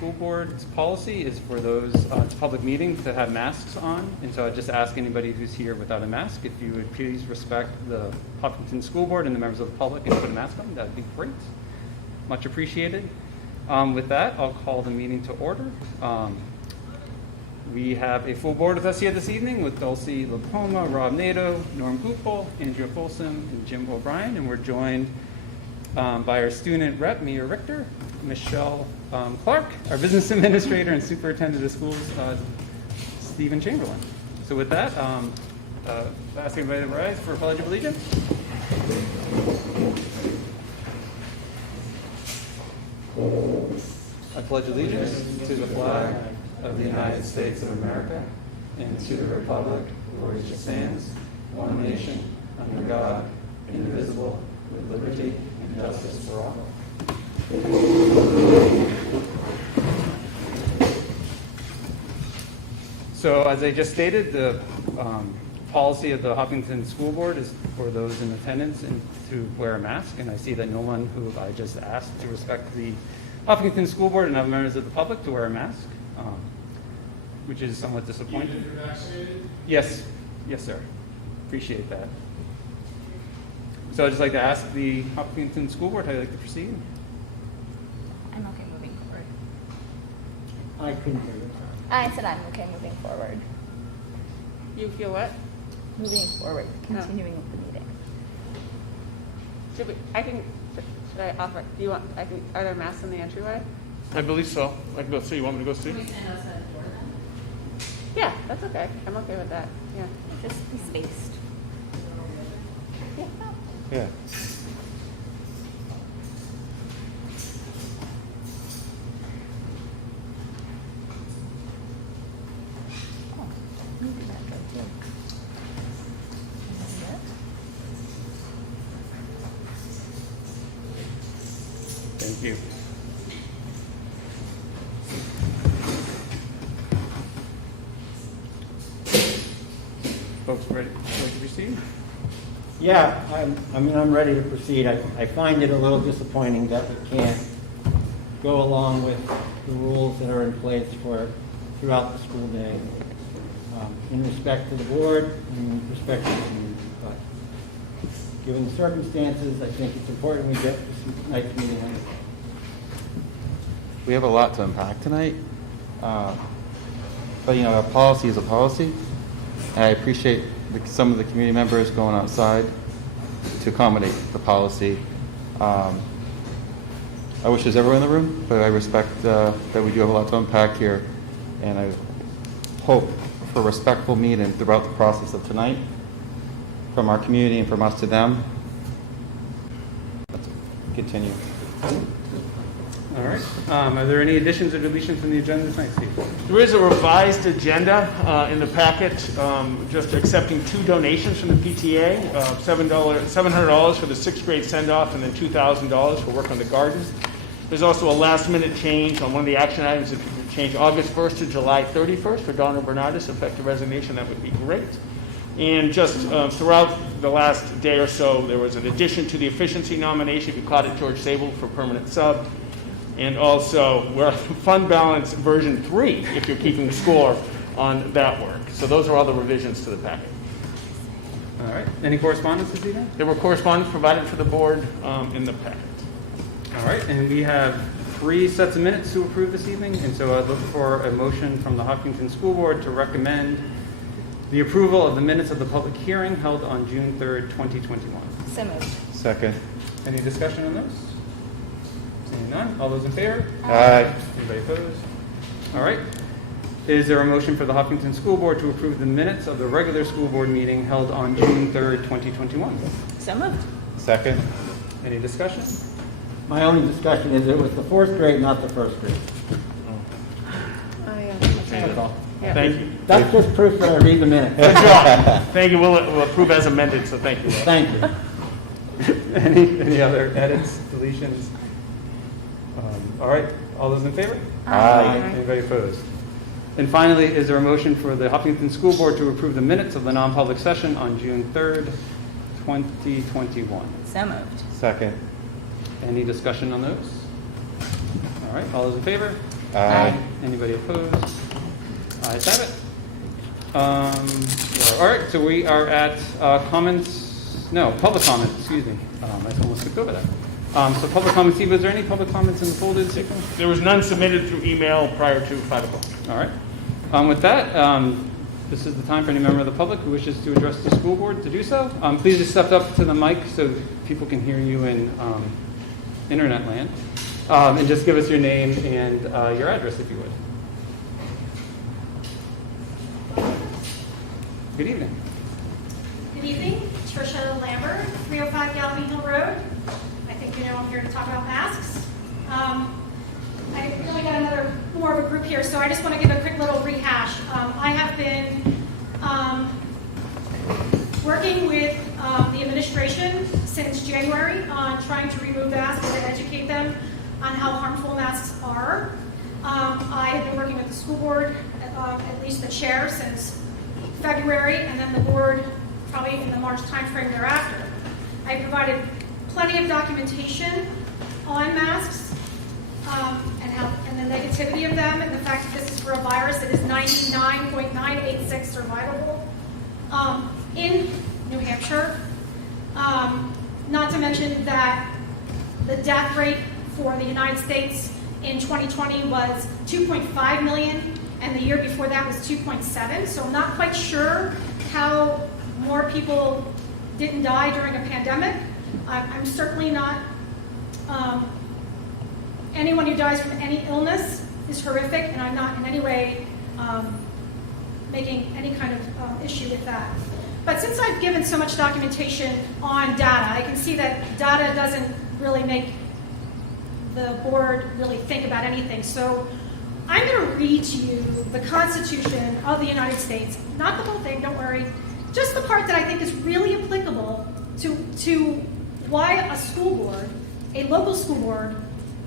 School Board's policy is for those, it's a public meeting, to have masks on. And so I just ask anybody who's here without a mask, if you would please respect the Hopkinton School Board and the members of the public and put a mask on, that would be great. Much appreciated. With that, I'll call the meeting to order. We have a full board with us here this evening with Dulcie LaPoma, Rob Nato, Norm Goupel, Andrea Folsom, and Jim O'Brien. And we're joined by our student rep, Mia Richter, Michelle Clark, our business administrator and superintendent of schools, Stephen Chamberlain. So with that, ask everybody to rise for a pledge of allegiance. I pledge allegiance to the flag of the United States of America and to the republic for which it stands, one nation, under God, indivisible, with liberty and justice for all. So as I just stated, the policy of the Hopkinton School Board is for those in attendance and to wear a mask. And I see that no one who I just asked to respect the Hopkinton School Board and other members of the public to wear a mask, which is somewhat disappointing. Even if you're vaccinated? Yes, yes, sir. Appreciate that. So I'd just like to ask the Hopkinton School Board how you'd like to proceed. I'm okay moving forward. I couldn't hear you. I said I'm okay moving forward. You feel what? Moving forward, continuing with the meeting. Should I offer, do you want, are there masks in the entryway? I believe so. I can go see. You want me to go see? Yeah, that's okay. I'm okay with that, yeah. Just be spaced. Yeah. Yeah. Oh, you can do that right too. Thank you. Folks ready to proceed? Yeah, I'm ready to proceed. I find it a little disappointing that we can't go along with the rules that are in place for throughout the school day, in respect to the board and in respect to the community. But given the circumstances, I think it's important we get this night's meeting on. We have a lot to unpack tonight, but a policy is a policy, and I appreciate some of the community members going outside to accommodate the policy. I wish there's everyone in the room, but I respect that we do have a lot to unpack here, and I hope for a respectful meeting throughout the process of tonight, from our community and from us to them. Let's continue. All right. Are there any additions or deletions from the agenda tonight, Steve? There is a revised agenda in the packet, just accepting 2 donations from the PTA, $700 for the 6th grade send-off and then $2,000 for work on the garden. There's also a last-minute change on one of the action items. If you could change August 1st to July 31st for Donna Bernardis, effective resignation, that would be great. And just throughout the last day or so, there was an addition to the efficiency nomination. If you caught it, George Sable for permanent sub. And also, we're fund balance version 3, if you're keeping score on that work. So those are all the revisions to the packet. All right. Any correspondence this evening? There were correspondence provided for the board in the packet. All right. And we have 3 sets of minutes to approve this evening. And so I'd look for a motion from the Hopkinton School Board to recommend the approval of the minutes of the public hearing held on June 3rd, 2021. So moved. Second. Any discussion on those? Seeing none. All those in favor? Aye. Anybody opposed? All right. Is there a motion for the Hopkinton School Board to approve the minutes of the regular school board meeting held on June 3rd, 2021? So moved. Second. Any discussion? My only discussion is it was the 4th grade, not the 1st grade. That's all. Yeah. Thank you. That's just proof that I read the minutes. Good job. Thank you. We'll approve as amended, so thank you. Thank you. Any other edits, deletions? All right. All those in favor? Aye. Anybody opposed? And finally, is there a motion for the Hopkinton School Board to approve the minutes of the non-public session on June 3rd, 2021? So moved. Second. Any discussion on those? All right. All those in favor? Aye. Anybody opposed? Ayes have it. All right, so we are at public comments, excuse me. I almost skipped over that. So public comments, Steve, was there any public comments in the folder this evening? There was none submitted through email prior to 5 o'clock. All right. With that, this is the time for any member of the public who wishes to address the school board to do so. Please just step up to the mic so people can hear you in internet land. And just give us your name and your address if you would. Good evening. Good evening, Patricia Lambert, 305 Galvin Hill Road. I think you know I'm here to talk about masks. I really got more of a group here, so I just want to give a quick little rehash. I have been working with the administration since January on trying to remove masks and educate them on how harmful masks are. I have been working with the school board, at least the chair, since February, and then the board probably in the March timeframe thereafter. I provided plenty of documentation on masks and the negativity of them, and the fact that this is for a virus that is 99.986 survivable in New Hampshire. Not to mention that the death rate for the United States in 2020 was 2.5 million, and the year before that was 2.7. So I'm not quite sure how more people didn't die during a pandemic. I'm certainly not, anyone who dies from any illness is horrific, and I'm not in any way making any kind of issue with that. But since I've given so much documentation on data, I can see that data doesn't really make the board really think about anything. So I'm going to read to you the Constitution of the United States, not the whole thing, don't worry, just the part that I think is really applicable to why a school board, a local school board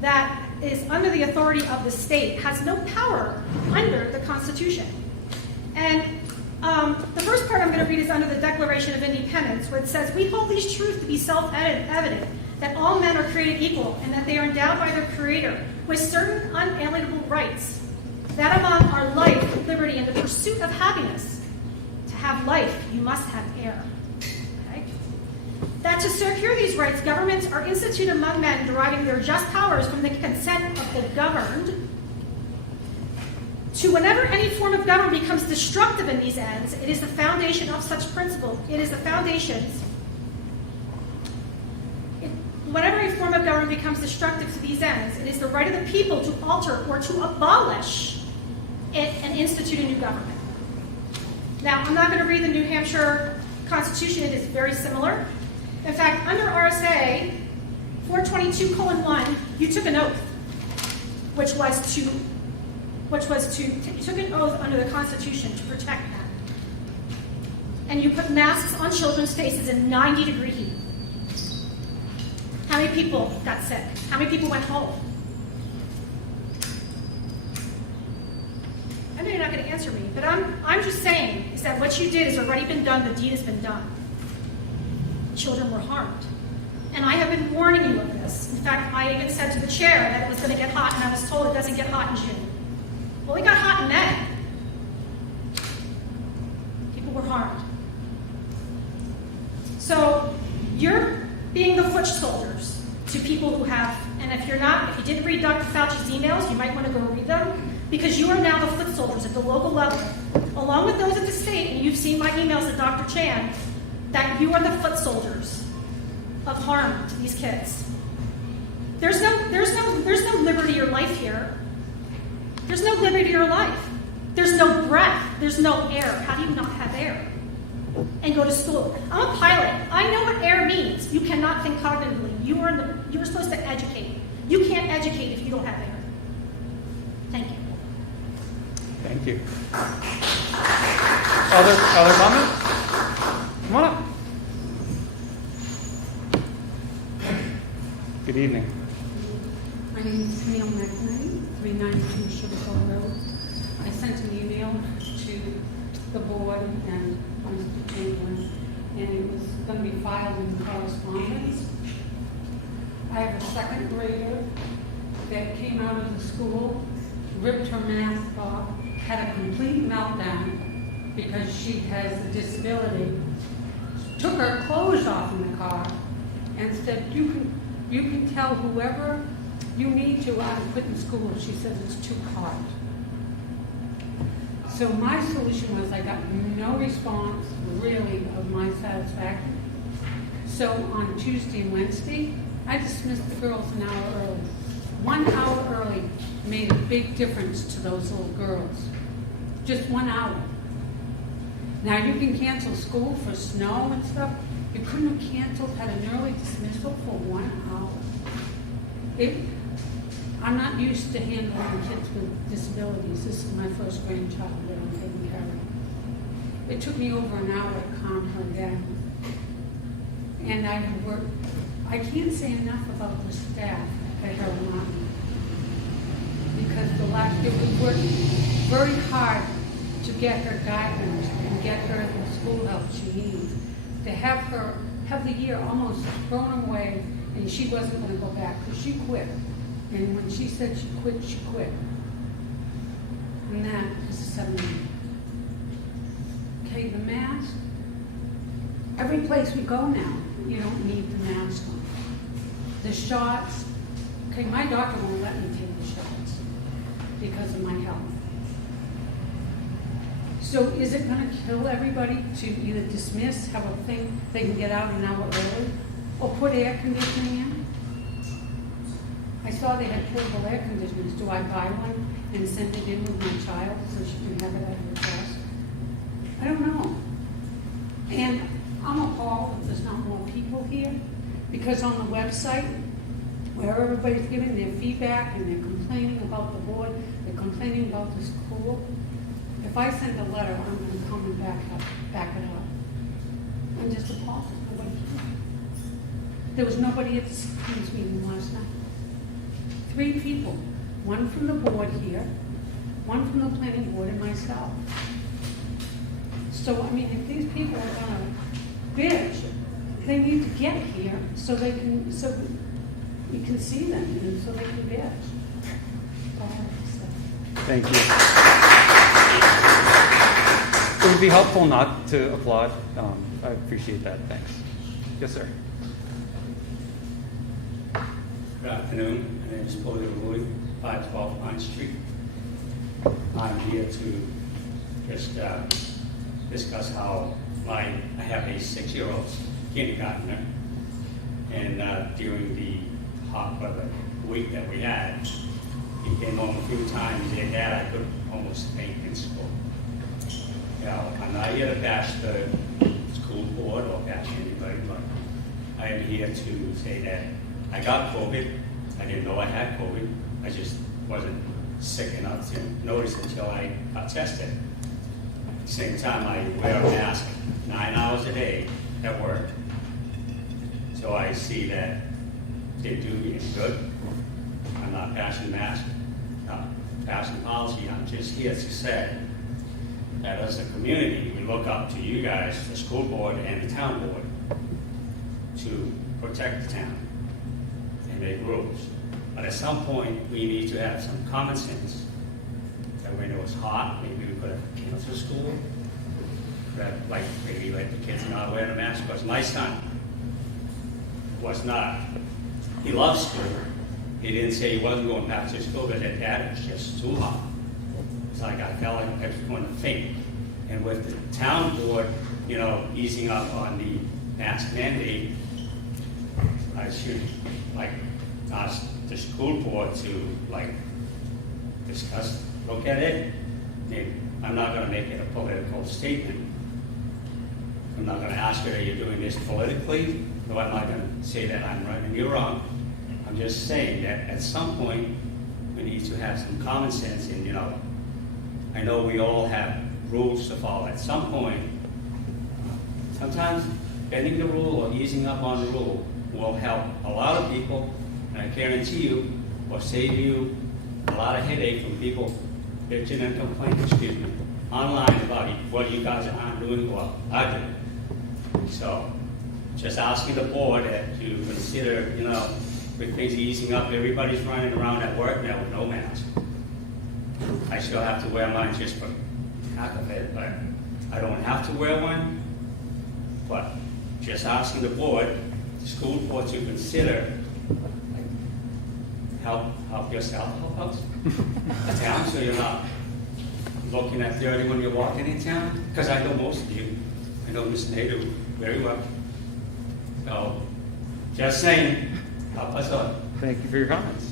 that is under the authority of the state, has no power under the Constitution. And the first part I'm going to read is under the Declaration of Independence, where it says, "We hold these truths to be self-evident, that all men are created equal, and that they are endowed by their Creator with certain unalienable rights, that among are life, liberty, and the pursuit of happiness. To have life, you must have air." Okay? That to secure these rights, governments are instituted among men, deriving their just powers from the consent of the governed. To whenever any form of government becomes destructive in these ends, it is the foundation of such principle. It is the foundations. Whenever a form of government becomes destructive to these ends, it is the right of the people to alter or to abolish it and institute a new government. Now, I'm not going to read the New Hampshire Constitution. It is very similar. In fact, under RSA 422:1, you took an oath, which was you took an oath under the Constitution to protect them. And you put masks on children's faces in 90-degree heat. How many people got sick? How many people went home? I know you're not going to answer me, but I'm just saying is that what you did has already been done. The deed has been done. Children were harmed. And I have been warning you of this. In fact, I even said to the chair that it was going to get hot, and I was told it doesn't get hot in June. Well, it got hot in May. People were harmed. So you're being the foot soldiers to people who have, and if you didn't read Dr. Fauci's emails, you might want to go read them, because you are now the foot soldiers at the local level, along with those at the state, and you've seen my emails to Dr. Chan, that you are the foot soldiers of harm to these kids. There's no liberty or life here. There's no liberty or life. There's no breath. There's no air. How do you not have air? And go to school. I'm a pilot. I know what air means. You cannot think cognitively. You're supposed to educate. You can't educate if you don't have air. Thank you. Thank you. Other comments? Come on up. Good evening. My name is Camille McNamee, 392 Sugar Hill Road. I sent an email to the board and Mr. Chamberlain, and it was going to be filed in correspondence. I have a second grader that came out of the school ripped her mask off, had a complete meltdown because she has a disability, took her clothes off in the car, and said, you can tell whoever you need to out of quitting school. She said it's too hot. So my solution was I got no response really of my satisfaction. So on Tuesday and Wednesday, I dismissed the girls an hour early. 1 hour early made a big difference to those little girls. Just 1 hour. Now you can cancel school for snow and stuff. You couldn't have canceled, had an early dismissal for 1 hour. I'm not used to handling kids with disabilities. This is my first grandchild that I'm taking care of. It took me over an hour to calm her down. And I can't say enough about the staff at Harold Mountain. Because it worked very hard to get her guidance and get her the school help she needs. To have the year almost thrown away, and she wasn't going to go back because she quit. And when she said she quit, she quit. And that is a 7 year. Okay, the mask. Every place we go now, you don't need the mask on. The shots. Okay, my doctor won't let me take the shots because of my health. So is it going to kill everybody to either dismiss, have a thing they can get out an hour early, or put air conditioning in? I saw they had portable air conditioners. Do I buy one and send it in with my child so she can have it at her desk? I don't know. And I'm appalled that there's not more people here, because on the website, where everybody's giving their feedback and they're complaining about the board, they're complaining about the school, if I send a letter, I'm going to come and back it up. I'm just appalled. Nobody here. There was nobody at the Queen's meeting last night. 3 people, one from the board here, one from the planning board, and myself. So, I mean, if these people are going to bitch, they need to get here so we can see them and so they can bitch. That's all I have to say. Thank you. It would be helpful not to applaud. I appreciate that. Thanks. Yes, sir. Good afternoon. My name is Paul Louis, 512 Pine Street. I'm here to just discuss how I have a 6-year-old kindergartner, and during the hot weather week that we had, he came home a few times. He said, "Dad, I could almost faint in school." You know, I'm not here to bash the school board or bash anybody, but I am here to say that I got COVID. I didn't know I had COVID. I just wasn't sick enough to notice until I got tested. At the same time, I wear a mask 9 hours a day at work. So I see that they do me good. I'm not passing masks, not passing policy. I'm just here to say that as a community, we look up to you guys, the school board and the town board, to protect the town and make rules. But at some point, we need to have some common sense. That when it was hot, maybe we could have canceled school. Maybe let the kids not wear the mask. Because my son was not, he loves school. He didn't say he wasn't going back to school, but at Dad, it was just too hot. It's like I felt like I was going to faint. And with the town board, you know, easing up on the mask mandate, I should ask the school board to discuss, look at it. I'm not going to make it a political statement. I'm not going to ask you, are you doing this politically? No, I'm not going to say that I'm right and you're wrong. I'm just saying that at some point, we need to have some common sense. And, you know, I know we all have rules to follow. At some point, sometimes bending the rule or easing up on the rule will help a lot of people, and I guarantee you, will save you a lot of headache from people bitching and complaining, online about what you guys aren't doing or are doing. So, just asking the board that to consider, you know, with things easing up, everybody's running around at work now with no mask. I still have to wear mine just for half of it, but I don't have to wear one. But just asking the board, the school board to consider, like, help yourself, help out the town, so you're not looking at dirty when you're walking in town, because I know most of you. I know Ms. Nader very well. So, just saying, help us out. Thank you for your comments.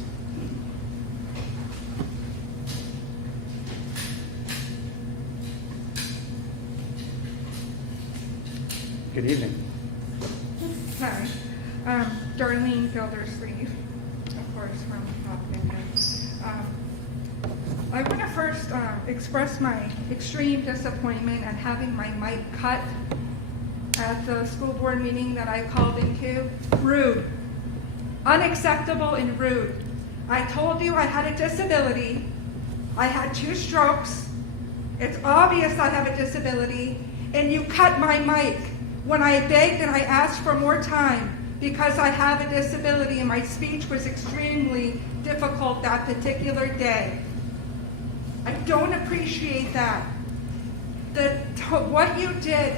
Good evening. Hi, Darlene Gilmore, of course, from Hopkinton. I want to first express my extreme disappointment at having my mic cut at the school board meeting that I called into. Rude. Unacceptable and rude. I told you I had a disability. I had 2 strokes. It's obvious I have a disability, and you cut my mic when I begged and I asked for more time because I have a disability and my speech was extremely difficult that particular day. I don't appreciate that. What you did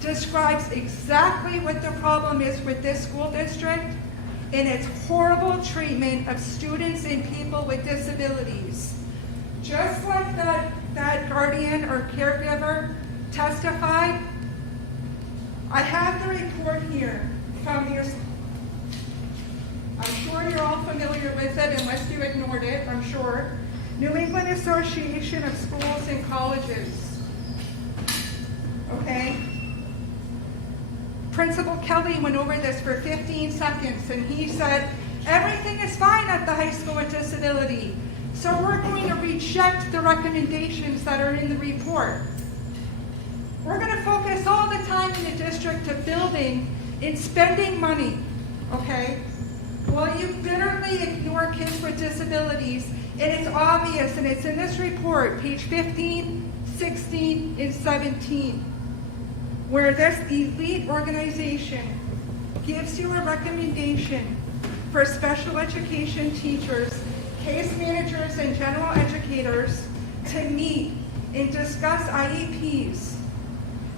describes exactly what the problem is with this school district and its horrible treatment of students and people with disabilities. Just like that guardian or caregiver testified, I have the report here from your, I'm sure you're all familiar with it unless you ignored it, I'm sure. New England Association of Schools and Colleges. Okay? Principal Kelly went over this for 15 seconds and he said, everything is fine at the high school with disability. So we're going to reject the recommendations that are in the report. We're going to focus all the time in the district of building and spending money, okay? Well, you bitterly ignore kids with disabilities, and it's obvious, and it's in this report, page 15, 16, and 17, where this elite organization gives you a recommendation for special education teachers, case managers, and general educators to meet and discuss IEPs.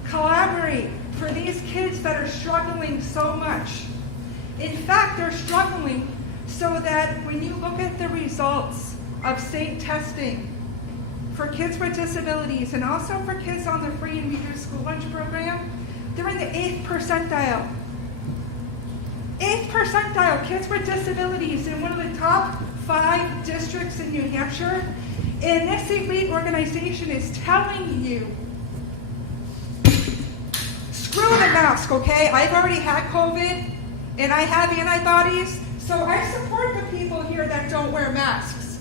Collaborate for these kids that are struggling so much. In fact, they're struggling so that when you look at the results of state testing for kids with disabilities and also for kids on the free and reduced school lunch program, they're in the 8th percentile. 8th percentile, kids with disabilities in one of the top 5 districts in New Hampshire. And this elite organization is telling you, screw the mask, okay? I've already had COVID, and I have antibodies, so I support the people here that don't wear masks,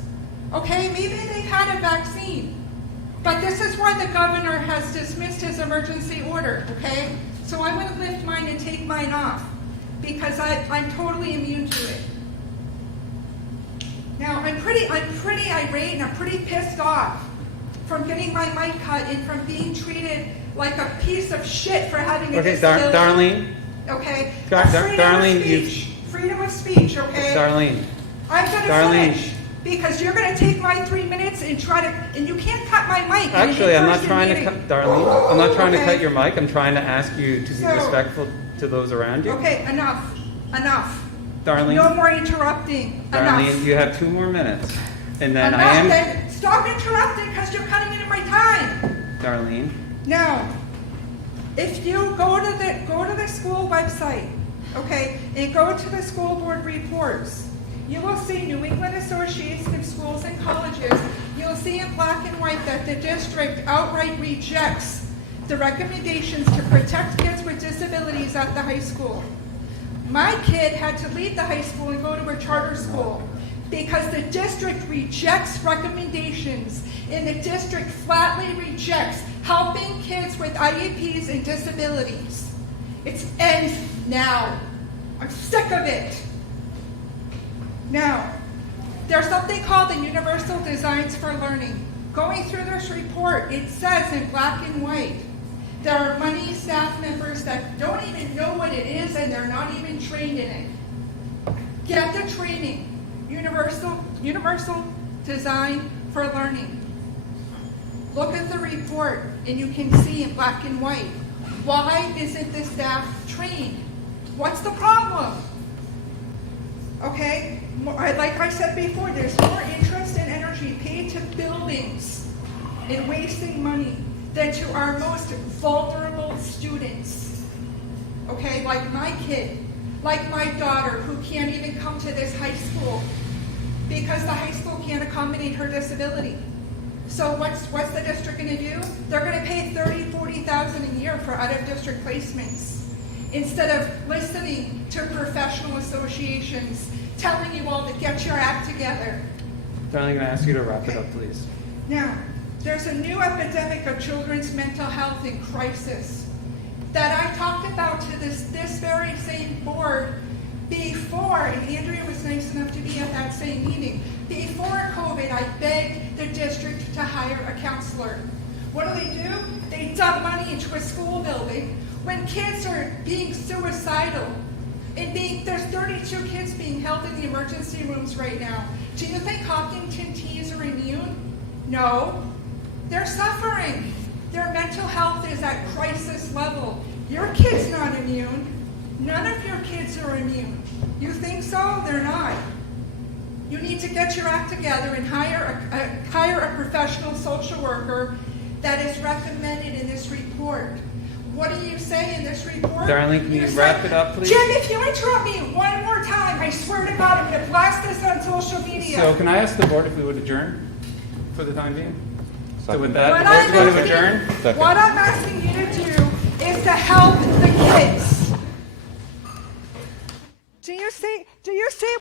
okay? Maybe they've had a vaccine, but this is why the governor has dismissed his emergency order, okay? So I'm going to lift mine and take mine off, because I'm totally immune to it. Now, I'm pretty irate, and I'm pretty pissed off from getting my mic cut and from being treated like a piece of shit for having a disability. Darlene. Okay. Darlene, freedom of speech, okay? Darlene. I'm going to finish because you're going to take my 3 minutes and try to, and you can't cut my mic. Actually, I'm not trying to cut, Darlene. I'm not trying to cut your mic. I'm trying to ask you to be respectful to those around you. Okay, enough. Darlene. No more interrupting. Darlene, enough. you have 2 more minutes. And then Then stop interrupting because you're cutting into my time. Darlene. Now, if you go to the school website, okay, and go to the school board reports, you will see New England Association of Schools and Colleges. You'll see in black and white that the district outright rejects the recommendations to protect kids with disabilities at the high school. My kid had to leave the high school and go to a charter school because the district rejects recommendations and the district flatly rejects helping kids with IEPs and disabilities. It ends now. I'm sick of it. Now, there's something called the Universal Designs for Learning. Going through this report, it says in black and white, there are many staff members that don't even know what it is and they're not even trained in it. Get the training. Universal Design for Learning. Look at the report, and you can see in black and white. Why isn't the staff trained? What's the problem? Okay, like I said before, there's more interest and energy paid to buildings and wasting money than to our most vulnerable students. Okay, like my kid, like my daughter, who can't even come to this high school because the high school can't accommodate her disability. So what's the district going to do? They're going to pay $30,000, $40,000 a year for out-of-district placements instead of listening to professional associations telling you all to get your act together. Darlene, can I ask you to wrap it up, please? Now, there's a new epidemic of children's mental health in crisis that I talked about to this very same board before, and Andrea was nice enough to be at that same meeting. Before COVID, I begged the district to hire a counselor. What do? They dump money into a school building when kids are being suicidal. And there's 32 kids being held in the emergency rooms right now. Do you think Hopkinton teens are immune? No. They're suffering. Their mental health is at crisis level. Your kid's not immune. None of your kids are immune. You think so? They're not. You need to get your act together and hire a professional social worker that is recommended in this report. What do you say in this report? Darlene, can you wrap it up, please? Jim, if you interrupt me one more time, I swear to God, I'm going to blast this on social media. So can I ask the board if we would adjourn for the time being? So with that, What the board's going to I'm adjourn? Second. What I'm asking you to do is to help the kids. Do you see